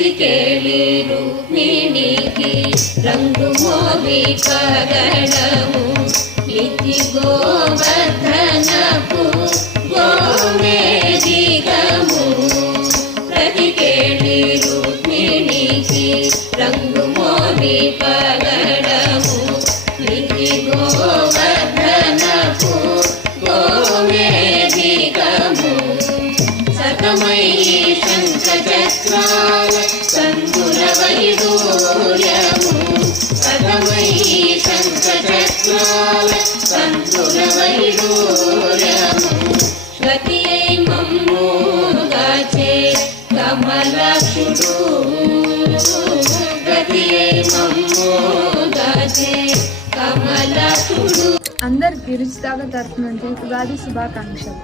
రతికేళి రుక్మిణికి రంగు మోవి పగడము ఇతి గోవర్ధనపు గోవేదికము రతికేళి రుక్మిణికి రంగు మోవి పగడము ఇతి గోవర్ధనపు గోవేదికము సతమయీ శంఖచక్రాల సంగుణ వైడూర్యము సతమయీ శంఖచక్రాల సంగుణ వైడూర్యము గతియై మమ్ముగాచే కమలాక్షుడు గతియై మమ్ముగాచే కమలాక్షుడు. అందరికీ రుచితాగ తరఫు నుంచి ఉగాది శుభాకాంక్షలు.